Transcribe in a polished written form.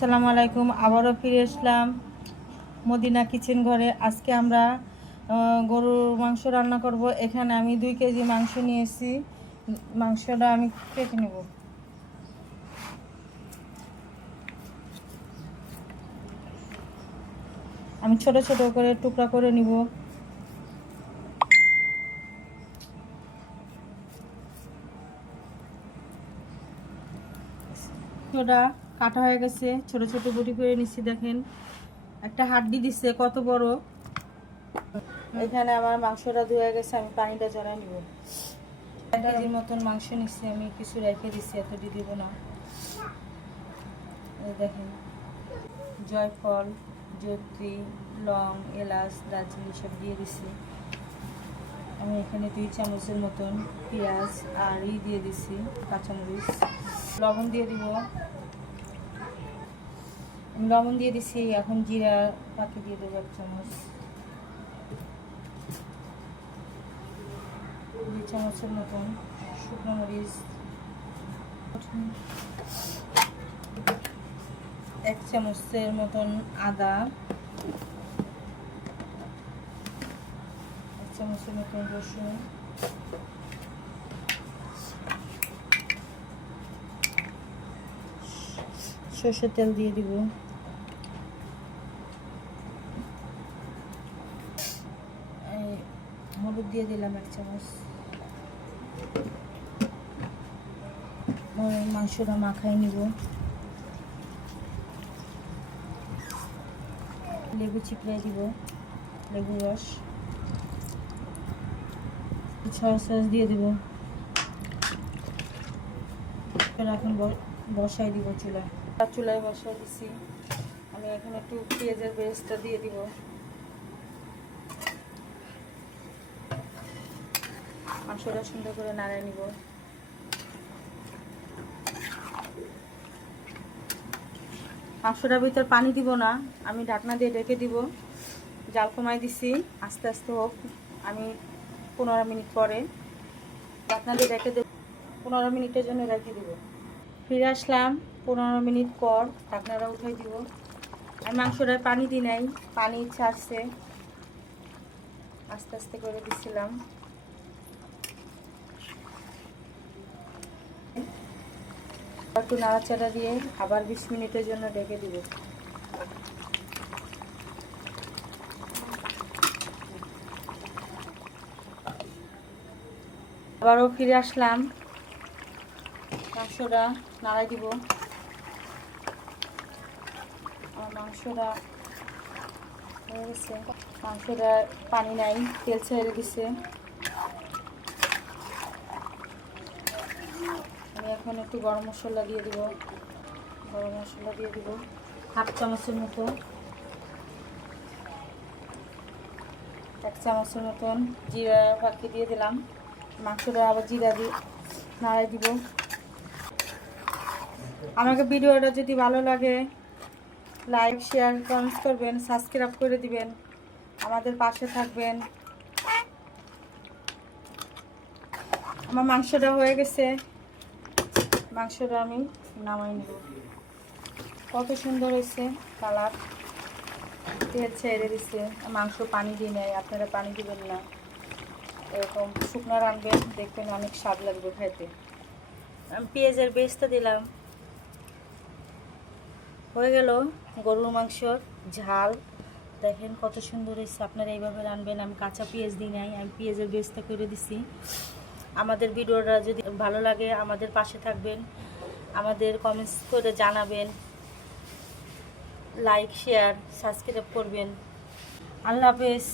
আসসালামু আলাইকুম, আবারও ফিরে আসলাম মদিনা কিচেন ঘরে। আজকে আমরা গরুর মাংস রান্না করব। এখানে আমি 2 কেজি মাংস নিয়েছি। মাংসটা আমি কেটে নেব। আমি ছোট ছোট করে টুকরা করে নিব। ওটা কাটা হয়ে গেছে, ছোট ছোট গুটি করে নিচ্ছি। দেখেন একটা হাড্ডি দিচ্ছে কত বড়। এখানে আমার মাংসটা ধুয়ে গেছে, আমি পানিটা ঝরাই নিব। 1 কেজির মতন মাংস নিচ্ছি, আমি কিছু রেখে দিচ্ছি, এত দিয়ে দিব না। দেখেন জয়ফল, জয়ত্রী, লং, এলাচ, দারচিনি সব দিয়ে দিছি। আমি এখানে 2 চামচের মতন পেঁয়াজ আর দিয়ে দিছি কাঁচামরিচ। লবণ দিয়ে দিব, আমি লবণ দিয়ে দিছি। এখন জিরা পাখি দিয়ে দেবো 1 চামচ, 2 চামচের মতন শুকনো মরিচ, 1 চামচের মতন আদা, 1 চামচের মতন রসুন, সরষের তেল দিয়ে দিব, হলুদ দিয়ে দিলাম 1 চামচ। মাংসটা মাখাই নিব। লেবু চিপড়ে দিব, লেবু রস, সস দিয়ে দিব। এখন বসাই দিব চুলায় বসাই দিছি। আমি এখন একটু পেঁয়াজের পেস্টটা দিয়ে দিব। মাংসটা সুন্দর করে নাড়াই নিব। মাংসটার ভিতর পানি দিব না, আমি ঢাকনা দিয়ে ঢেকে দিব। জাল কমাই দিছি, আস্তে আস্তে হোক। আমি 15 মিনিট পরে ঢাকনা দিয়ে রেখে দেব। 15 মিনিটের জন্য রেখে দিব। ফিরে আসলাম 15 মিনিট পর, ঢাকনাটা উঠাই দিব। আমি মাংসটায় পানি দিই নাই, পানি ছাড়ছে, আস্তে আস্তে করে দিচ্ছিলাম। একটু নাড়াচাড়া দিয়ে আবার 20 মিনিটের জন্য ঢেকে দিব। আবারও ফিরে আসলাম, মাংসটা নাড়াই দিব। আমার মাংসটা হয়ে গেছে, মাংসটা পানি নাই, তেল ছেড়ে দিছে। আমি এখন একটু গরম মশলা দিয়ে দিব। গরম মশলা দিয়ে দিব 1/2 চামচের মতো, 1 চামচের মতন জিরা পাখি দিয়ে দিলাম। মাংসটা আবার জিরা দিয়ে নাড়াই দিব। আমাকে ভিডিওটা যদি ভালো লাগে লাইক, শেয়ার, কমেন্টস করবেন, সাবস্ক্রাইব করে দিবেন, আমাদের পাশে থাকবেন। আমার মাংসটা হয়ে গেছে, মাংসটা আমি নামাই নেব। কত সুন্দর হয়েছে কালার, তেল ছেড়ে দিচ্ছে। মাংস পানি দিয়ে নেয়, আপনারা পানি দিবেন না, এরকম শুকনো রাখবেন, দেখবেন অনেক স্বাদ লাগবে খাইতে। আমি পেঁয়াজের পেস্টটা দিলাম। হয়ে গেল গরুর মাংসর ঝাল। দেখেন কত সুন্দর হয়েছে, আপনারা এইভাবে রানবেন। আমি কাঁচা পেঁয়াজ দিই নাই, আমি পেঁয়াজের পেস্টটা করে দিছি। আমাদের ভিডিওটা যদি ভালো লাগে আমাদের পাশে থাকবেন, আমাদের কমেন্টস করে জানাবেন, লাইক, শেয়ার, সাবস্ক্রাইব করবেন। আল্লাহ হাফেজ।